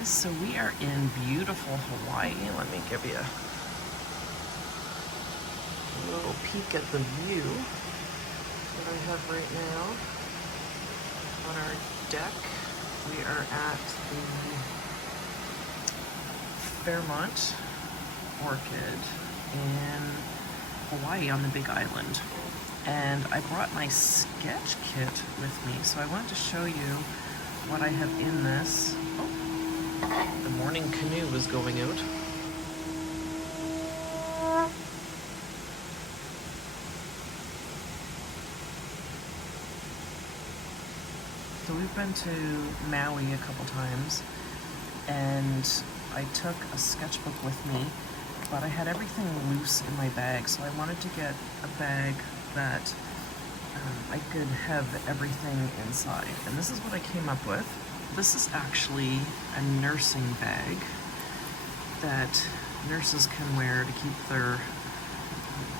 guys, so we are in beautiful Hawaii. Let me give you a little peek at the view that I have right now on our deck. We are at the Fairmont Orchid in Hawaii on the Big Island. And I brought my sketch kit with me, so I wanted to show you what I have in this. Oh, the morning canoe is going out. So we've been to Maui a couple times, and I took a sketchbook with me, but I had everything loose in my bag, so I wanted to get a bag that I could have everything inside. And this is what I came up with. This is actually a nursing bag that nurses can wear to keep their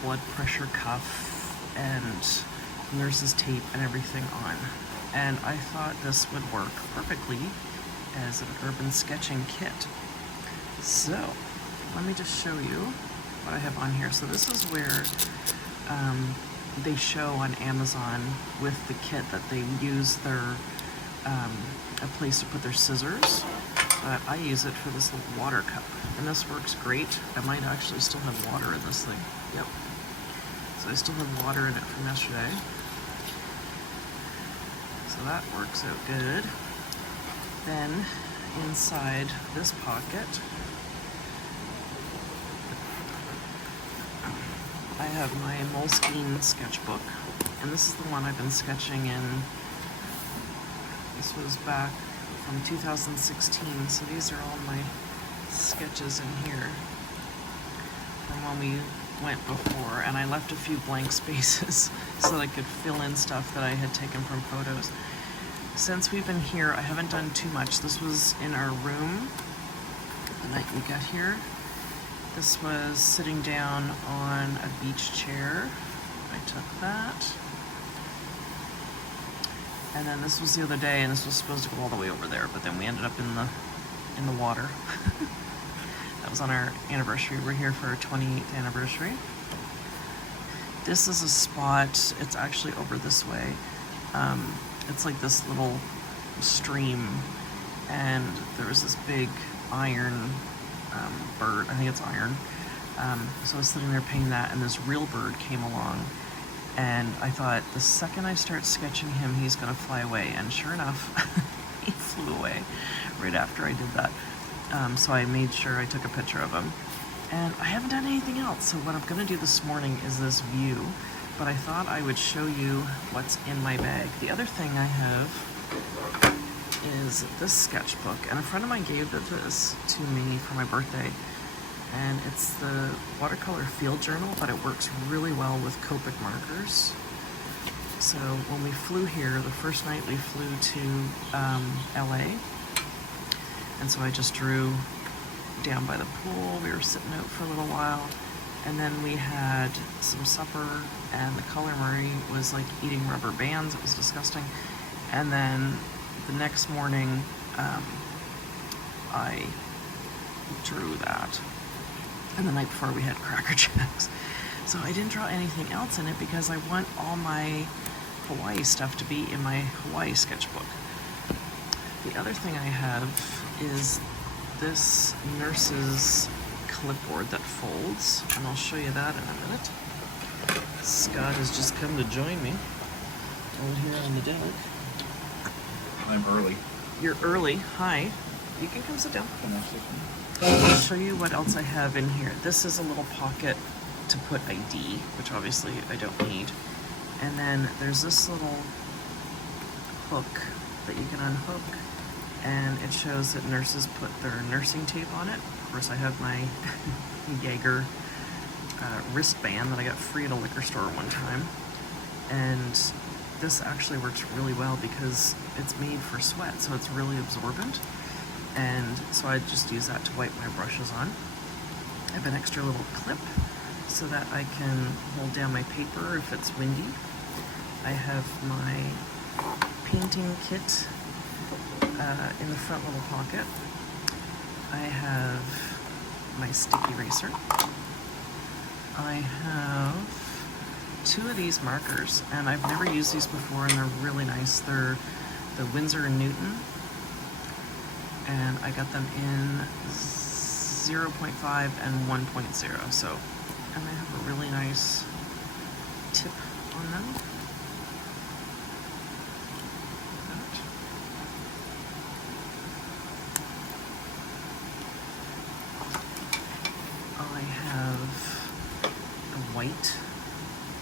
blood pressure cuff and nurses tape and everything on. And I thought this would work perfectly as an urban sketching kit. So let me just show you what I have on here. So this is where they show on Amazon with the kit that they use their a place to put their scissors, but I use it for this little water cup, and this works great. I might actually still have water in this thing. Yep. So I still have water in it from yesterday. So that works out good. Then inside this pocket, I have my Moleskine sketchbook, and this is the one I've been sketching in. This was back from 2016, so these are all my sketches in here from when we went before, and I left a few blank spaces so that I could fill in stuff that I had taken from photos. Since we've been here, I haven't done too much. This was in our room the night we got here. This was sitting down on a beach chair. I took that. And then this was the other day, and this was supposed to go all the way over there, but then we ended up in the water. That was on our anniversary. We're here for our 28th anniversary. This is a spot, it's actually over this way. It's like this little stream, and there was this big iron bird, I think it's iron. So I was sitting there painting that, and this real bird came along, and I thought, the second I start sketching him, he's gonna fly away, and sure enough, he flew away right after I did that. So I made sure I took a picture of him. And I haven't done anything else, so what I'm gonna do this morning is this view, but I thought I would show you what's in my bag. The other thing I have is this sketchbook, and a friend of mine gave this to me for my birthday, and it's the watercolor field journal, but it works really well with Copic markers. So when we flew here, the first night we flew to LA, and so I just drew down by the pool. We were sitting out for a little while, and then we had some supper, and the Color Murray was like eating rubber bands. It was disgusting. And then the next morning, I drew that. And the night before we had Cracker Jacks. So I didn't draw anything else in it because I want all my Hawaii stuff to be in my Hawaii sketchbook. The other thing I have is this nurse's clipboard that folds, and I'll show you that in a minute. Scott has just come to join me over here on the deck. I'm early. You're early. Hi. You can come sit down. I'll show you what else I have in here. This is a little pocket to put ID, which obviously I don't need. And then there's this little hook that you can unhook, and it shows that nurses put their nursing tape on it. Of course, I have my Jaeger wristband that I got free at a liquor store one time. And this actually works really well because it's made for sweat, so it's really absorbent. And so I just use that to wipe my brushes on. I have an extra little clip so that I can hold down my paper if it's windy. I have my painting kit in the front little pocket. I have my sticky eraser. I have 2 of these markers, and I've never used these before, and they're really nice. They're the Winsor & Newton, and I got them in 0.5 and 1.0, so, and they have a really nice tip on them. I have a white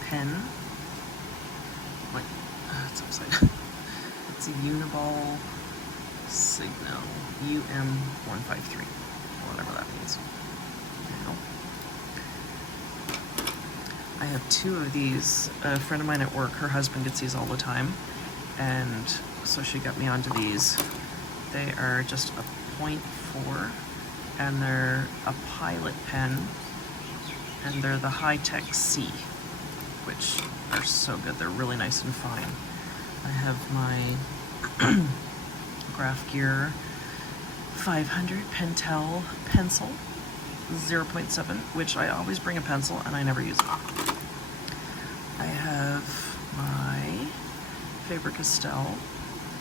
pen. Wait, it's upside down. It's a Uniball Signal UM153, whatever that means. Now, I have 2 of these. A friend of mine at work, her husband gets these all the time, and so she got me onto these. They are just a 0.4, and they're a Pallet pen, and they're the High-Tech C, which are so good. They're really nice and fine. I have my Graph Gear 500 Pentel pencil, 0.7, which I always bring a pencil and I never use it. I have my Faber-Castell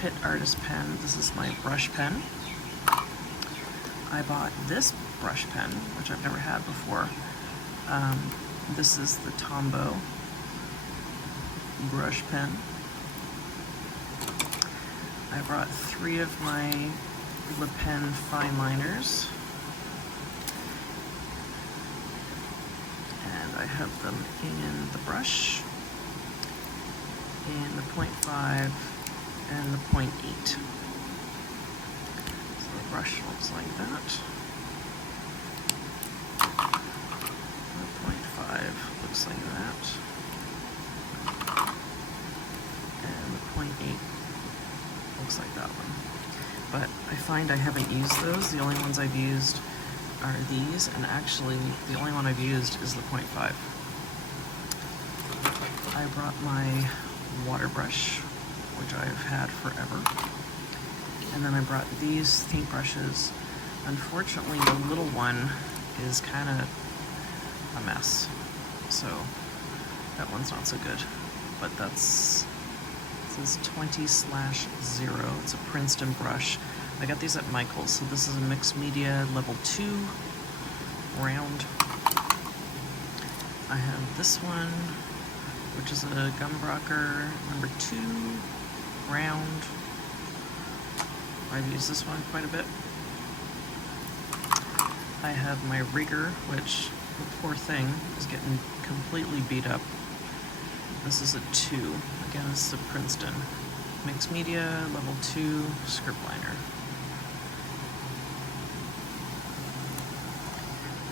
Pitt Artist pen. This is my brush pen. I bought this brush pen, which I've never had before. This is the Tombow brush pen. I brought 3 of my Le Pen fine liners, and I have them in the brush, in the 0.5 and the 0.8. So the brush looks like that. The 0.5 looks like that. And the 0.8 looks like that one. But I find I haven't used those. The only ones I've used are these, and actually the only one I've used is the 0.5. I brought my water brush, which I've had forever. And then I brought these paint brushes. Unfortunately, the little one is kind of a mess, so that one's not so good. But that's, this is 20/0. It's a Princeton brush. I got these at Michael's, so this is a mixed media level 2 round. I have this one, which is a Gumbracher number 2 round. I've used this one quite a bit. I have my Rigger, which, the poor thing, is getting completely beat up. This is a 2. Again, this is a Princeton mixed media level 2 script liner.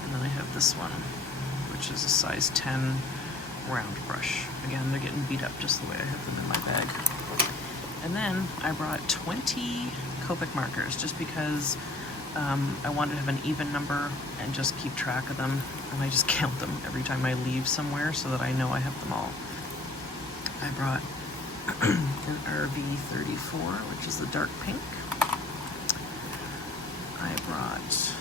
And then I have this one, which is a size 10 round brush. Again, they're getting beat up just the way I have them in my bag. And then I brought 20 Copic markers just because I wanted to have an even number and just keep track of them. And I just count them every time I leave somewhere so that I know I have them all. I brought an RV34, which is the dark pink. I brought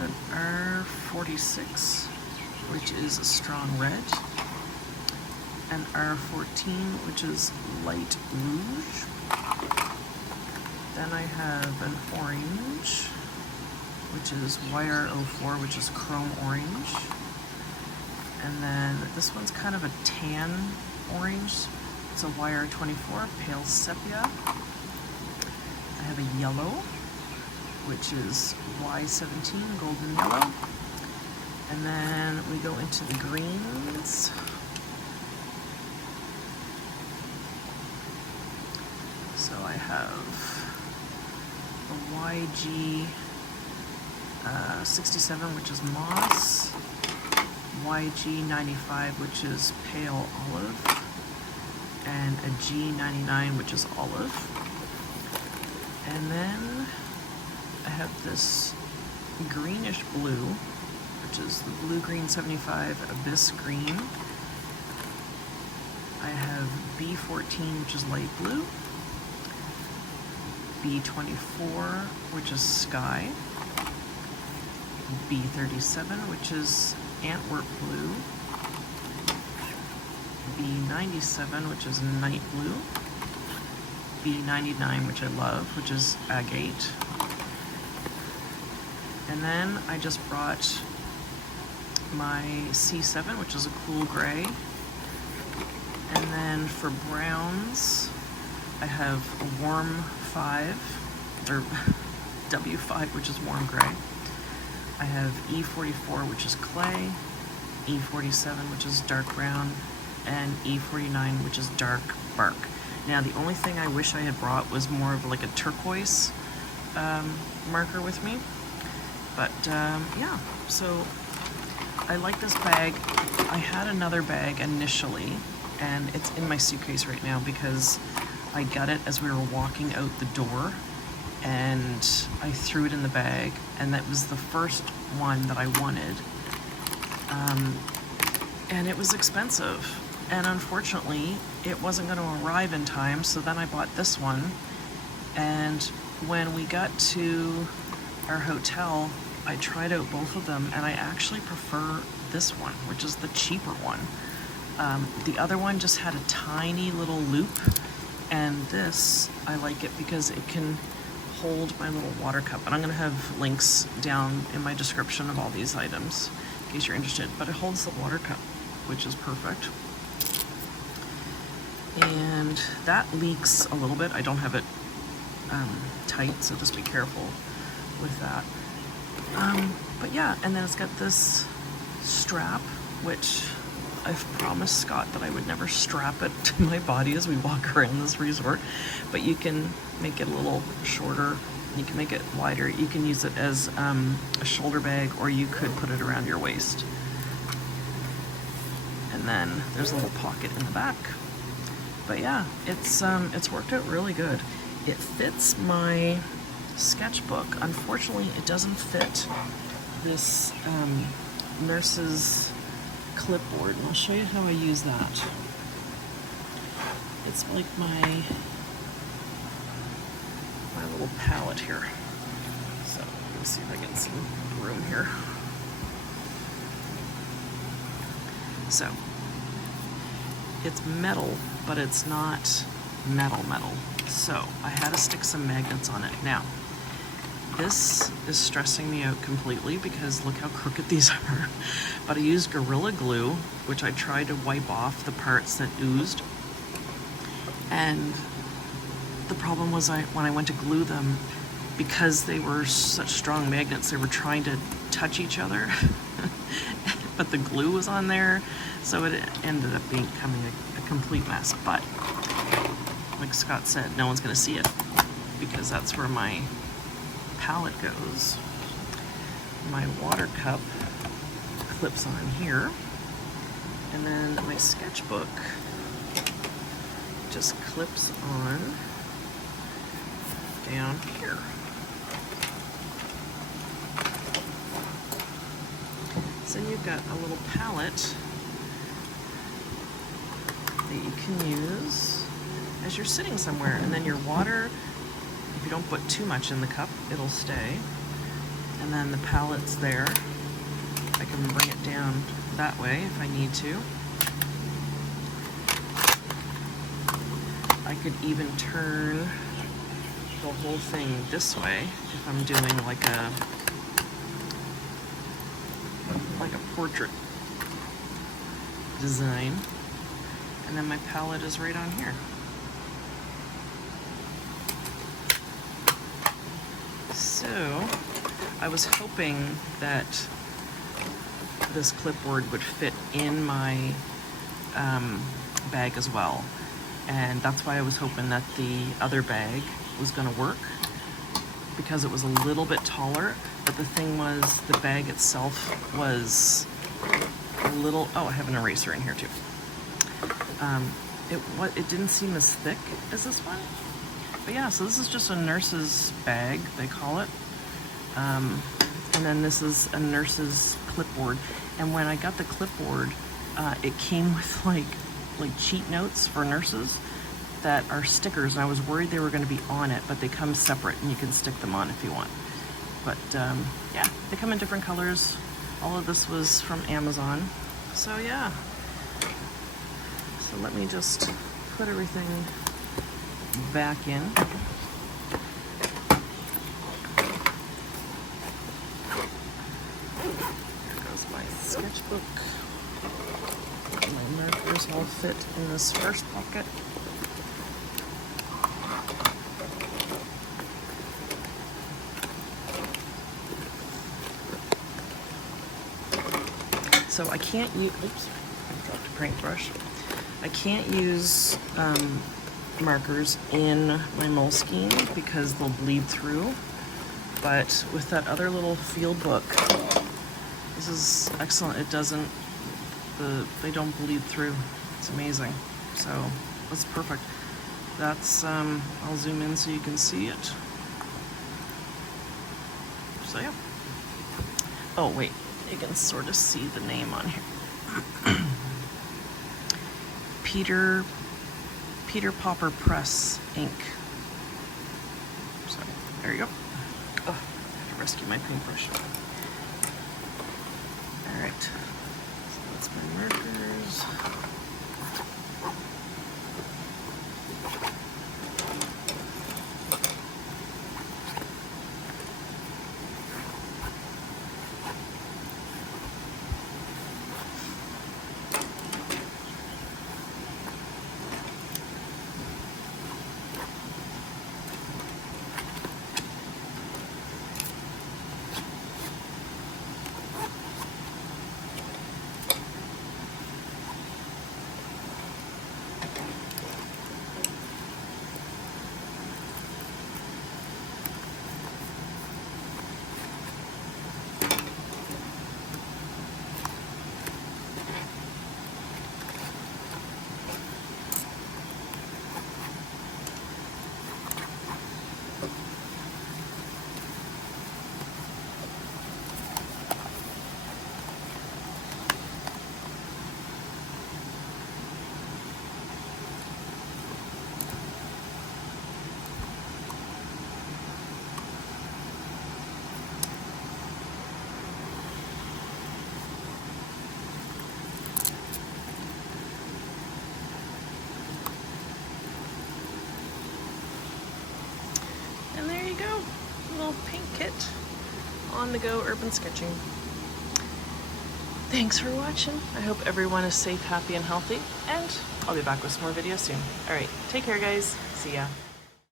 an R46, which is a strong red. An R14, which is light rouge. Then I have an orange, which is YR04, which is chrome orange. And then this one's kind of a tan orange. It's a YR24, pale sepia. I have a yellow, which is Y17, golden yellow. And then we go into the greens. So I have a YG 67, which is moss, YG 95, which is pale olive, and a G99, which is olive. And then I have this greenish blue, which is the blue green 75 abyss green. I have B14, which is light blue, B24, which is sky, B37, which is Antwerp blue, B97, which is night blue, B99, which I love, which is agate. And then I just brought my C7, which is a cool gray. And then for browns, I have a warm 5, or W5, which is warm gray. I have E44, which is clay, E47, which is dark brown, and E49, which is dark bark. Now, the only thing I wish I had brought was more of like a turquoise marker with me. But yeah, so I like this bag. I had another bag initially, and it's in my suitcase right now because I got it as we were walking out the door, and I threw it in the bag, and that was the first one that I wanted. And it was expensive, and unfortunately it wasn't going to arrive in time, so then I bought this one. And when we got to our hotel, I tried out both of them, and I actually prefer this one, which is the cheaper one. The other one just had a tiny little loop, and this, I like it because it can hold my little water cup. And I'm gonna have links down in my description of all these items in case you're interested, but it holds the water cup, which is perfect. And that leaks a little bit. I don't have it tight, so just be careful with that. But yeah, and then it's got this strap, which I've promised Scott that I would never strap it to my body as we walk around this resort, but you can make it a little shorter, you can make it wider, you can use it as a shoulder bag, or you could put it around your waist. And then there's a little pocket in the back. But yeah, it's worked out really good. It fits my sketchbook. Unfortunately, it doesn't fit this nurse's clipboard, and I'll show you how I use that. It's like my little palette here. So let me see if I get some room here. So it's metal, but it's not metal. So I had to stick some magnets on it. Now, this is stressing me out completely because look how crooked these are. But I used Gorilla Glue, which I tried to wipe off the parts that oozed. And the problem was when I went to glue them, because they were such strong magnets, they were trying to touch each other. But the glue was on there, so it ended up becoming a complete mess. But like Scott said, no one's gonna see it because that's where my palette goes. My water cup clips on here, and then my sketchbook just clips on down here. So you've got a little palette that you can use as you're sitting somewhere, and then your water, if you don't put too much in the cup, it'll stay. And then the palette's there. I can bring it down that way if I need to. I could even turn the whole thing this way if I'm doing like a portrait design. And then my palette is right on here. So I was hoping that this clipboard would fit in my bag as well. And that's why I was hoping that the other bag was gonna work, because it was a little bit taller. But the thing was, the bag itself was a little, oh, I have an eraser in here too. It didn't seem as thick as this one. But yeah, so this is just a nurse's bag, they call it. And then this is a nurse's clipboard. And when I got the clipboard, it came with like like cheat notes for nurses that are stickers, and I was worried they were going to be on it, but they come separate and you can stick them on if you want. But yeah, they come in different colors. All of this was from Amazon. So yeah. So let me just put everything back in. There goes my sketchbook. My markers all fit in this first pocket. So I can't use, oops, I dropped a paintbrush. I can't use markers in my Moleskine because they'll bleed through. But with that other little field book, this is excellent. It doesn't, they don't bleed through. It's amazing. So that's perfect. That's, I'll zoom in so you can see it. So yeah. Oh wait, you can sort of see the name on here. Peter Popper Press Ink. So there you go. Oh, I have to rescue my paintbrush. All right, so that's my markers. And there you go, a little paint kit, on the go urban sketching. Thanks for watching. I hope everyone is safe, happy, and healthy, and I'll be back with some more videos soon. All right, take care guys, see ya.